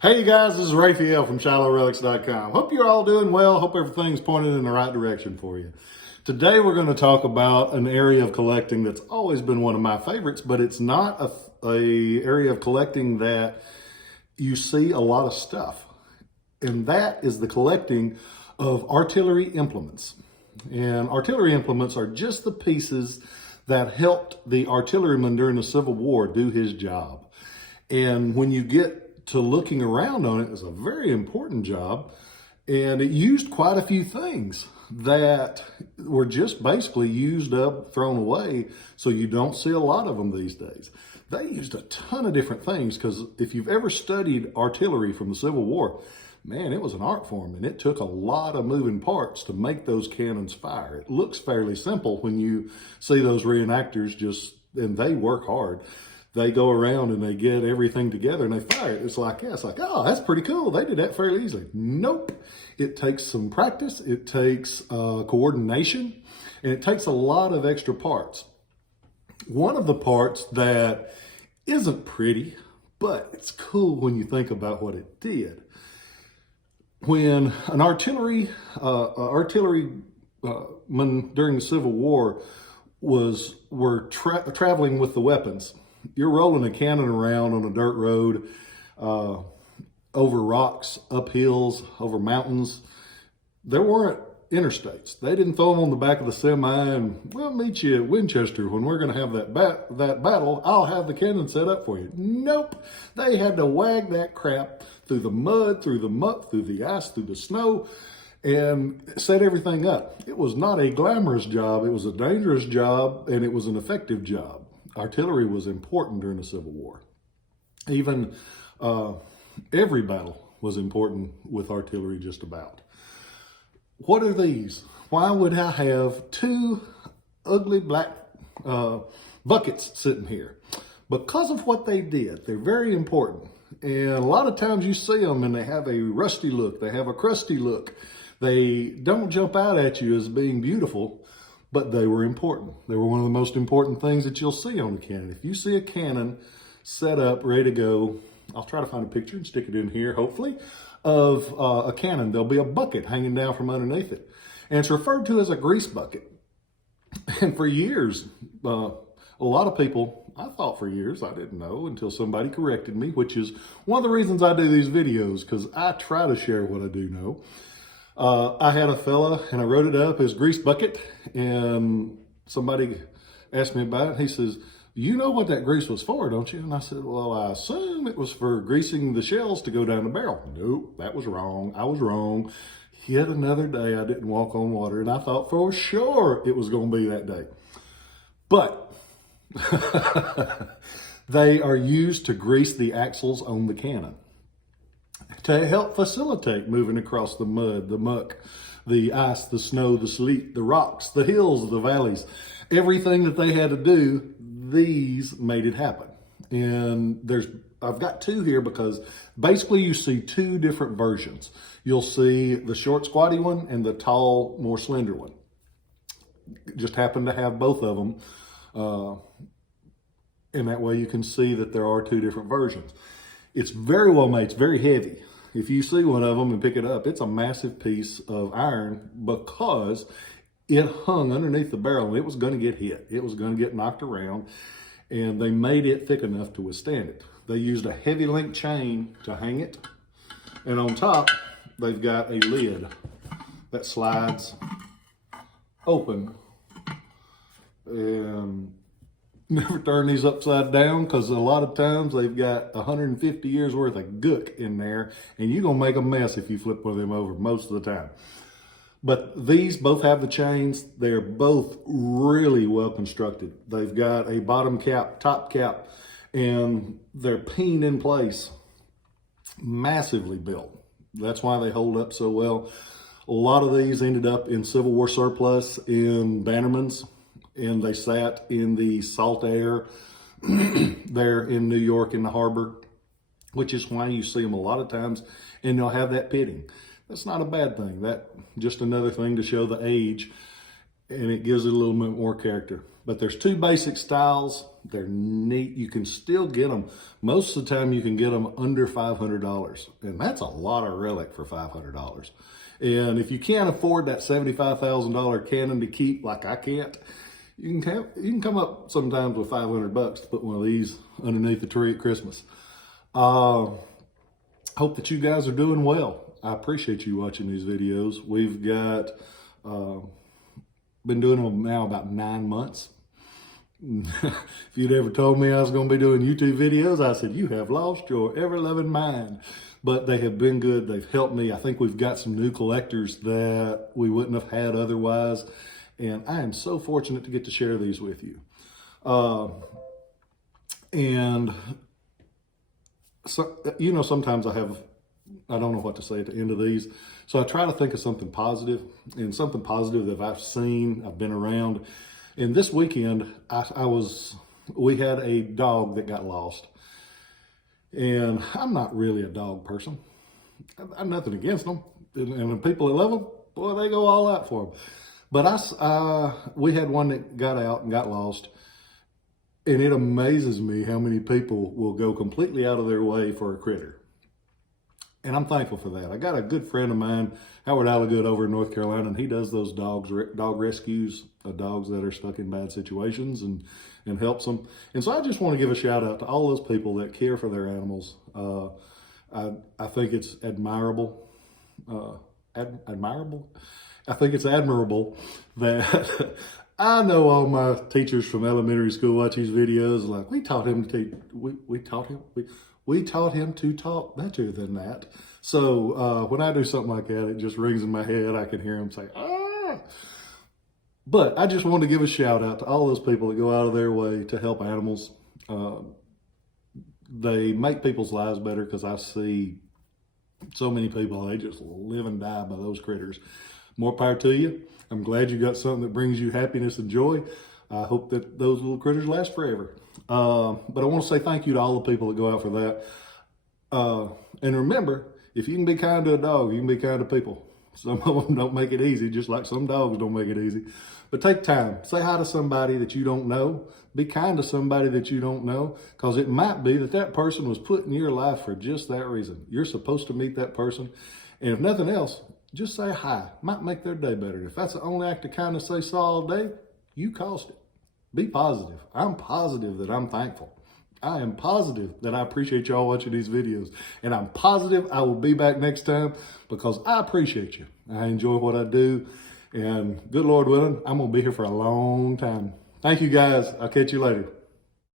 Hey guys, this is Rafael from Relics.com. Hope you're all doing well. Hope everything's pointed in the right direction for you. Today we're going to talk about an area of collecting that's always been one of my favorites, but it's not a area of collecting that you see a lot of stuff. And that is the collecting of artillery implements. And artillery implements are just the pieces that helped the artilleryman during the Civil War do his job. And when you get to looking around on it, it's a very important job. And it used quite a few things that were just basically used up, thrown away. So you don't see a lot of them these days. They used a ton of different things, because if you've ever studied artillery from the Civil War, man, it was an art form, and it took a lot of moving parts to make those cannons fire. It looks fairly simple when you see those reenactors and they work hard. They go around and they get everything together and they fire it. It's like, oh, that's pretty cool. They did that fairly easily. Nope. It takes some practice. It takes coordination, and it takes a lot of extra parts. One of the parts that isn't pretty, but it's cool when you think about what it did. When an artilleryman during the Civil War were traveling with the weapons, you're rolling a cannon around on a dirt road, over rocks, up hills, over mountains. There weren't interstates. They didn't throw them on the back of the semi and, we'll meet you at Winchester when we're going to have that battle. I'll have the cannon set up for you. Nope. They had to wag that crap through the mud, through the muck, through the ice, through the snow, and set everything up. It was not a glamorous job. It was a dangerous job, and it was an effective job. Artillery was important during the Civil War. Even every battle was important with artillery, just about. What are these? Why would I have two ugly black buckets sitting here? Because of what they did. They're very important. And a lot of times you see them and they have a rusty look. They have a crusty look. They don't jump out at you as being beautiful, but they were important. They were one of the most important things that you'll see on a cannon. If you see a cannon set up, ready to go, I'll try to find a picture and stick it in here, hopefully, of a cannon. There'll be a bucket hanging down from underneath it. And it's referred to as a grease bucket. And for years, a lot of people, I thought for years, I didn't know until somebody corrected me, which is one of the reasons I do these videos, because I try to share what I do know. I had a fella, and I wrote it up as grease bucket, and somebody asked me about it. He says, you know what that grease was for, don't you? And I said, well, I assume it was for greasing the shells to go down the barrel. Nope, that was wrong. I was wrong. Yet another day I didn't walk on water, and I thought for sure it was going to be that day. But they are used to grease the axles on the cannon, to help facilitate moving across the mud, the muck, the ice, the snow, the sleet, the rocks, the hills, the valleys. Everything that they had to do, these made it happen. And I've got two here because basically you see two different versions. You'll see the short, squatty one and the tall, more slender one. Just happen to have both of them. And that way you can see that there are two different versions. It's very well made. It's very heavy. If you see one of them and pick it up, it's a massive piece of iron, because it hung underneath the barrel and it was going to get hit. It was going to get knocked around, and they made it thick enough to withstand it. They used a heavy link chain to hang it, and on top, they've got a lid that slides open. And never turn these upside down, because a lot of times they've got 150 years worth of gook in there, and you're going to make a mess if you flip one of them over most of the time. But these both have the chains. They're both really well constructed. They've got a bottom cap, top cap, and they're peened in place. Massively built. That's why they hold up so well. A lot of these ended up in Civil War surplus in Bannerman's, and they sat in the salt air there in New York in the harbor, which is why you see them a lot of times, and they'll have that pitting. That's not a bad thing. That's just another thing to show the age, and it gives it a little bit more character. But there's two basic styles. They're neat. You can still get them. Most of the time you can get them under $500. And that's a lot of relic for $500. And if you can't afford that $75,000 cannon to keep, like I can't, you can come up sometimes with $500 to put one of these underneath the tree at Christmas. Hope that you guys are doing well. I appreciate you watching these videos. We've got, been doing them now about 9 months. If you'd ever told me I was going to be doing YouTube videos, I said, you have lost your ever-loving mind. But they have been good. They've helped me. I think we've got some new collectors that we wouldn't have had otherwise. And I am so fortunate to get to share these with you. And so, you know, sometimes I don't know what to say at the end of these. So I try to think of something positive, and something positive that I've seen, I've been around. And this weekend, we had a dog that got lost. And I'm not really a dog person. I'm nothing against them. And the people that love them, boy, they go all out for them. But we had one that got out and got lost. And it amazes me how many people will go completely out of their way for a critter. And I'm thankful for that. I got a good friend of mine, Howard Allagood, over in North Carolina, and he does those dog rescues of dogs that are stuck in bad situations and helps them. And so I just want to give a shout out to all those people that care for their animals. I think it's admirable. Admirable? I think it's admirable that I know all my teachers from elementary school watch these videos. Like, we taught him to talk better than that. So when I do something like that, it just rings in my head. I can hear him say, ah. But I just want to give a shout out to all those people that go out of their way to help animals. They make people's lives better, because I see so many people, they just live and die by those critters. More power to you. I'm glad you got something that brings you happiness and joy. I hope that those little critters last forever. But I want to say thank you to all the people that go out for that. And remember, if you can be kind to a dog, you can be kind to people. Some of them don't make it easy, just like some dogs don't make it easy. But take time. Say hi to somebody that you don't know. Be kind to somebody that you don't know, because it might be that that person was put in your life for just that reason. You're supposed to meet that person. And if nothing else, just say hi. Might make their day better. If that's the only act of kindness they saw all day, you caused it. Be positive. I'm positive that I'm thankful. I am positive that I appreciate y'all watching these videos. And I'm positive I will be back next time, because I appreciate you. I enjoy what I do. And good Lord willing, I'm going to be here for a long time. Thank you guys. I'll catch you later.